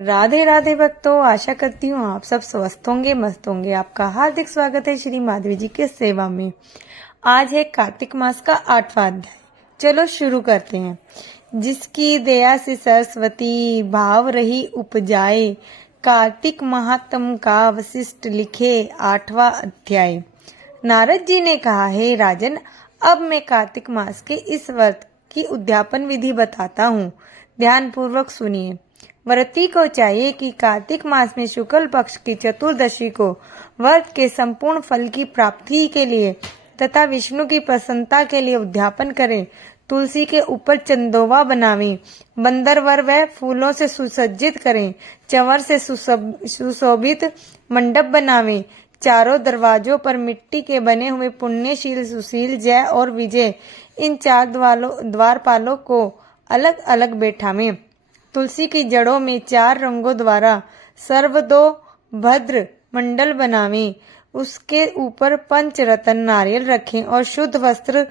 राधे राधे भक्तों, आशा करती हूँ आप सब स्वस्थ होंगे, मस्त होंगे। आपका हार्दिक स्वागत है श्री माधवी जी के सेवा में। आज है कार्तिक मास का 8वां अध्याय। चलो शुरू करते हैं। जिसकी दया से सरस्वती भाव रही उपजाए, कार्तिक महात्म का वशिष्ठ लिखे 8वां अध्याय। नारद जी ने कहा, हे राजन, अब मैं कार्तिक मास के इस व्रत की उद्यापन विधि बताता हूँ, ध्यान पूर्वक सुनिए। व्रती को चाहिए कि कार्तिक मास में शुक्ल पक्ष की चतुर्दशी को व्रत के संपूर्ण फल की प्राप्ति के लिए तथा विष्णु की प्रसन्नता के लिए उद्यापन करें। तुलसी के ऊपर चंदोवा बनावें, बंदरवर व फूलों से सुसज्जित करें, चंवर से सुशोभित मंडप बनावें। चारों दरवाजों पर मिट्टी के बने हुए पुण्यशील, सुशील, जय और विजय इन 4 द्वारपालों को अलग अलग बैठावें। तुलसी की जड़ों में 4 रंगों द्वारा सर्वदो भद्र मंडल बनावें। उसके ऊपर पंचरत्न नारियल रखें और शुद्ध वस्त्र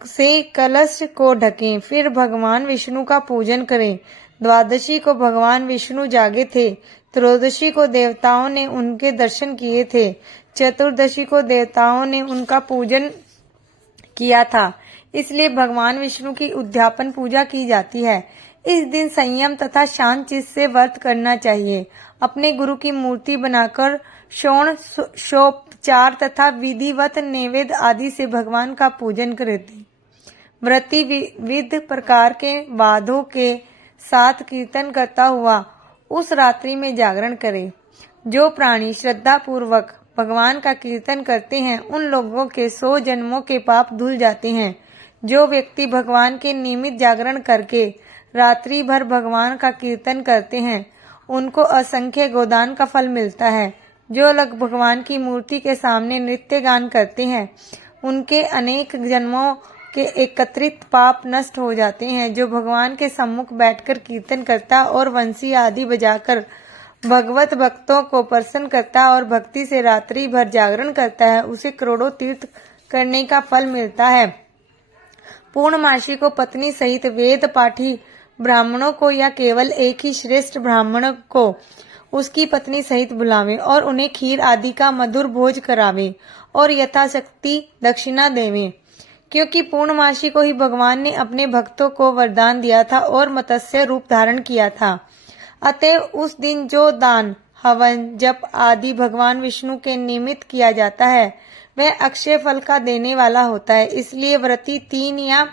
से कलश को ढकें। फिर भगवान विष्णु का पूजन करें। द्वादशी को भगवान विष्णु जागे थे, त्रयोदशी को देवताओं ने उनके दर्शन किए थे, चतुर्दशी को देवताओं ने उनका पूजन किया था, इसलिए भगवान विष्णु की उद्यापन पूजा की जाती है। इस दिन संयम तथा शांत चित्त से व्रत करना चाहिए। अपने गुरु की मूर्ति बनाकर षोडशोपचार तथा विधिवत नैवेद्य आदि से भगवान का पूजन करते। व्रती विविध प्रकार के वाद्यों के साथ कीर्तन करता हुआ उस रात्रि में जागरण करे। जो प्राणी श्रद्धा पूर्वक भगवान का कीर्तन करते हैं, उन लोगों के 100 जन्मों के पाप धुल जाते हैं। जो व्यक्ति भगवान के नियमित जागरण करके रात्रि भर भगवान का कीर्तन करते हैं, उनको असंख्य गोदान का फल मिलता है। जो लोग भगवान की मूर्ति के सामने नृत्य गान करते हैं, उनके अनेक जन्मों के एकत्रित पाप नष्ट हो जाते हैं। जो भगवान के सम्मुख बैठकर कीर्तन करता और वंशी आदि बजाकर भगवत भक्तों को प्रसन्न करता और भक्ति से रात्रि भर जागरण करता है, उसे करोड़ों तीर्थ करने का फल मिलता है। पूर्णमासी को पत्नी सहित वेद पाठी ब्राह्मणों को या केवल एक ही श्रेष्ठ ब्राह्मण को उसकी पत्नी सहित बुलावे और उन्हें खीर आदि का मधुर भोज करावे और यथाशक्ति दक्षिणा देवे, क्योंकि पूर्णमासी को ही भगवान ने अपने भक्तों को वरदान दिया था और मत्स्य रूप धारण किया था। अतएव उस दिन जो दान, हवन, जप आदि भगवान विष्णु के निमित्त किया जाता है, वह अक्षय फल का देने वाला होता है। इसलिए व्रती 3 या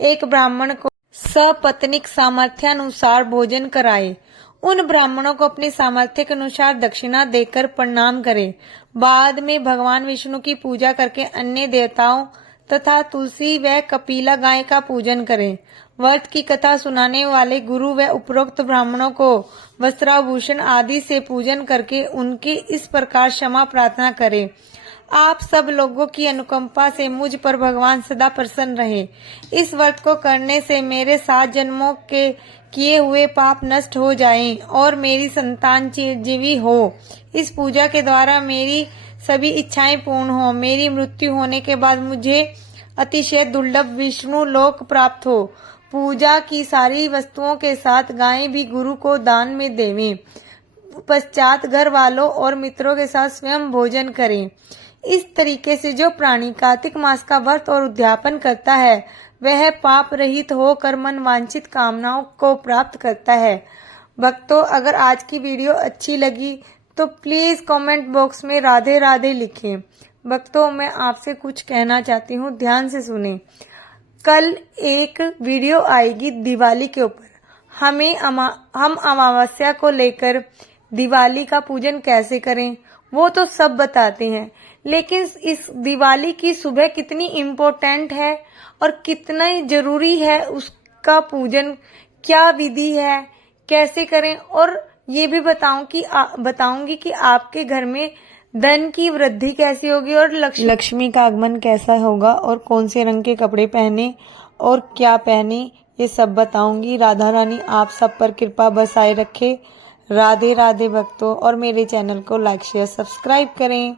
1 ब्राह्मण को सपत्नीक सामर्थ्यानुसार भोजन कराए। उन ब्राह्मणों को अपने सामर्थ्य के अनुसार दक्षिणा देकर प्रणाम करे। बाद में भगवान विष्णु की पूजा करके अन्य देवताओं तथा तुलसी व कपिला गाय का पूजन करें। व्रत की कथा सुनाने वाले गुरु व उपरोक्त ब्राह्मणों को वस्त्राभूषण आदि से पूजन करके उनके इस प्रकार क्षमा प्रार्थना करें, आप सब लोगों की अनुकंपा से मुझ पर भगवान सदा प्रसन्न रहे। इस व्रत को करने से मेरे 7 जन्मों के किए हुए पाप नष्ट हो जाएं और मेरी संतान चिरंजीवी हो। इस पूजा के द्वारा मेरी सभी इच्छाएं पूर्ण हो। मेरी मृत्यु होने के बाद मुझे अतिशय दुर्लभ विष्णु लोक प्राप्त हो। पूजा की सारी वस्तुओं के साथ गायें भी गुरु को दान में देवें। पश्चात घर वालों और मित्रों के साथ स्वयं भोजन करें। इस तरीके से जो प्राणी कार्तिक मास का व्रत और उद्यापन करता है, वह पाप रहित होकर मन वांछित कामनाओं को प्राप्त करता है। भक्तों, अगर आज की वीडियो अच्छी लगी तो प्लीज कमेंट बॉक्स में राधे राधे लिखें। भक्तों, मैं आपसे कुछ कहना चाहती हूँ, ध्यान से सुने। कल एक वीडियो आएगी दिवाली के ऊपर। हम अमावस्या को लेकर दिवाली का पूजन कैसे करें वो तो सब बताते हैं, लेकिन इस दिवाली की सुबह कितनी इम्पोर्टेंट है और कितना जरूरी है उसका पूजन, क्या विधि है, कैसे करें, और ये भी बताऊंगी कि आपके घर में धन की वृद्धि कैसी होगी और लक्ष्मी का आगमन कैसा होगा और कौन से रंग के कपड़े पहने और क्या पहने, ये सब बताऊंगी। राधा रानी आप सब पर कृपा बरसाए रखे। राधे राधे भक्तों, और मेरे चैनल को लाइक शेयर सब्सक्राइब करें।